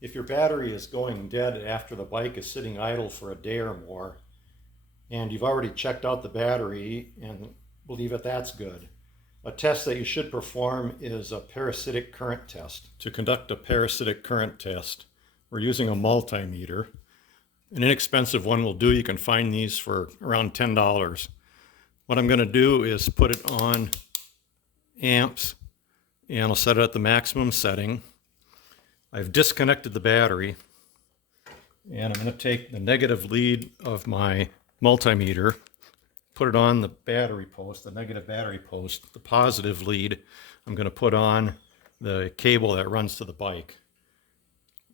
If your battery is going dead after the bike is sitting idle for a day or more, and you've already checked out the battery and believe that that's good, a test that you should perform is a parasitic current test. To conduct a parasitic current test, we're using a multimeter. An inexpensive one will do. You can find these for around $10. What I'm going to do is put it on amps, and I'll set it at the maximum setting. I've disconnected the battery, and I'm going to take the negative lead of my multimeter, put it on the battery post, the negative battery post. The positive lead I'm going to put on the cable that runs to the bike.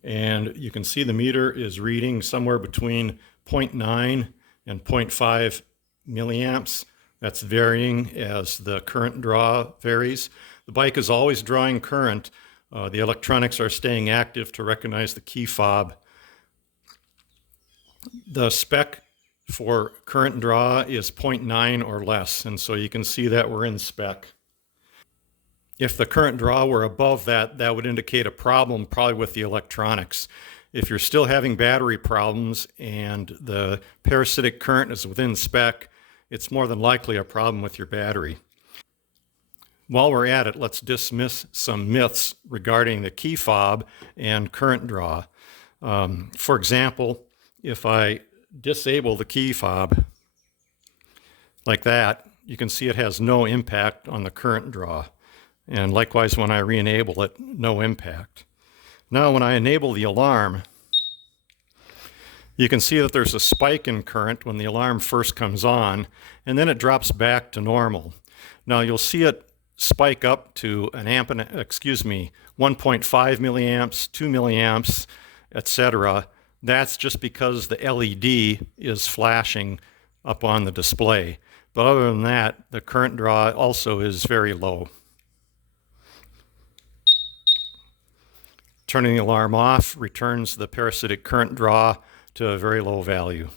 And you can see the meter is reading somewhere between 0.9 and 0.5 milliamps. That's varying as the current draw varies. The bike is always drawing current. The electronics are staying active to recognize the key fob. The spec for current draw is 0.9 or less, and so you can see that we're in spec. If the current draw were above that, that would indicate a problem probably with the electronics. If you're still having battery problems and the parasitic current is within spec, it's more than likely a problem with your battery. While we're at it, let's dismiss some myths regarding the key fob and current draw. For example, if I disable the key fob like that, you can see it has no impact on the current draw. And likewise, when I re-enable it, no impact. Now, when I enable the alarm, you can see that there's a spike in current when the alarm first comes on, and then it drops back to normal. Now, you'll see it spike up to 1.5 milliamps, 2 milliamps, etc. That's just because the LED is flashing up on the display. But other than that, the current draw also is very low. Turning the alarm off returns the parasitic current draw to a very low value.